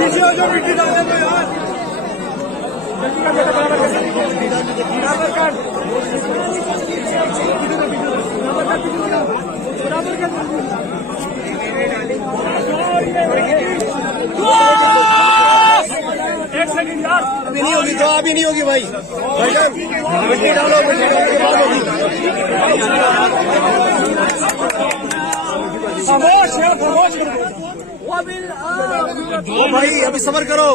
पीछे हो जाओ, मिट्टी डालने दो यार। एक सेकंड यार, अभी नहीं होगी तो अभी नहीं होगी भाई। भाईजान मिट्टी डालो, मिट्टी डालने के बाद होगी। खामोश है, खामोश करो। ओ भाई अभी सब्र करो।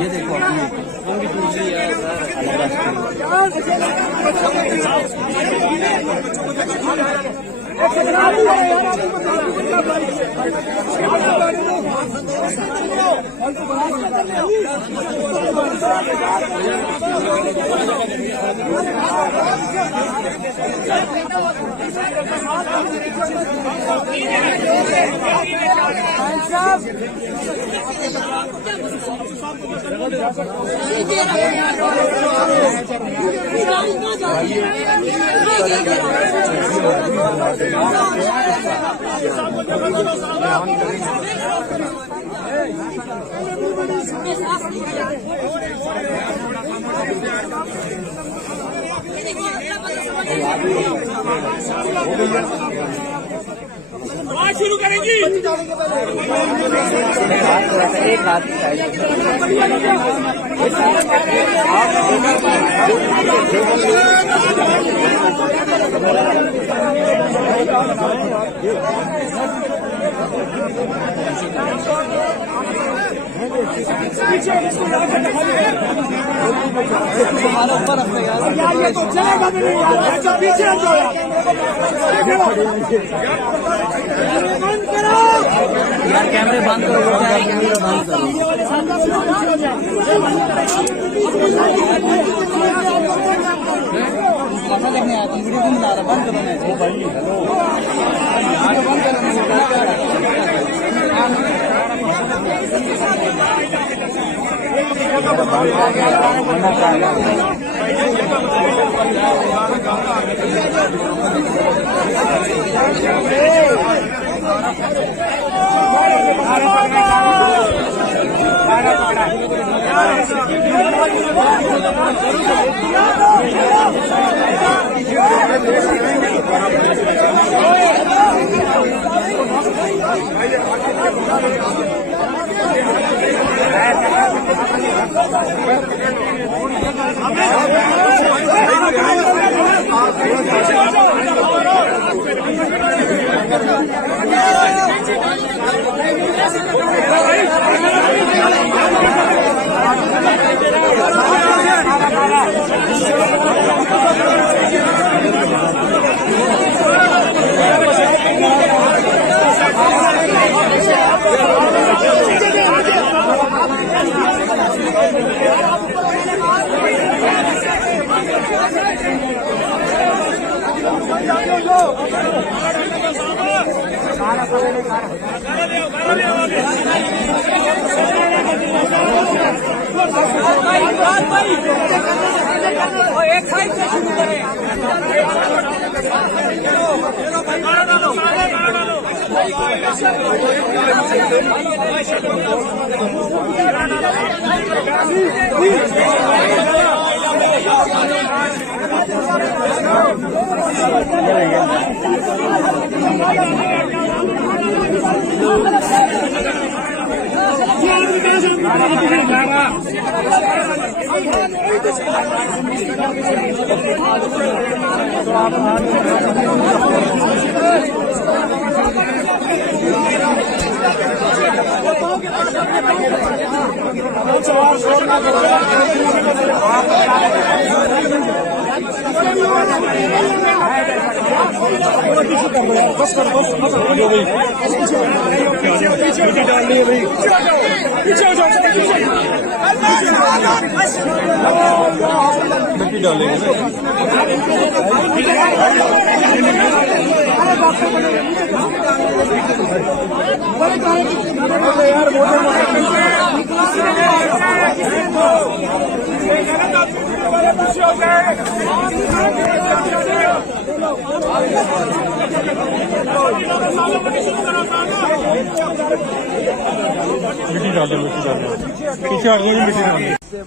ये देखो शुरू करेंगी। एक हाथ तुम्हारा ऊपर रखते यार, ये तो चलेगा भी नहीं यार। अच्छा पीछे हटो यार, कैमरे बंद करो, कैमरे बंद करो। कैसा देखने आया तुम, वीडियो क्यों बना रहा? बंद करो ना एक साइड से शुरू करें। डालनी है भाई, मिट्टी डालेंगे यार। मिट्टी डाल दो, पीछे हट जाओ, मिट्टी डाल दो।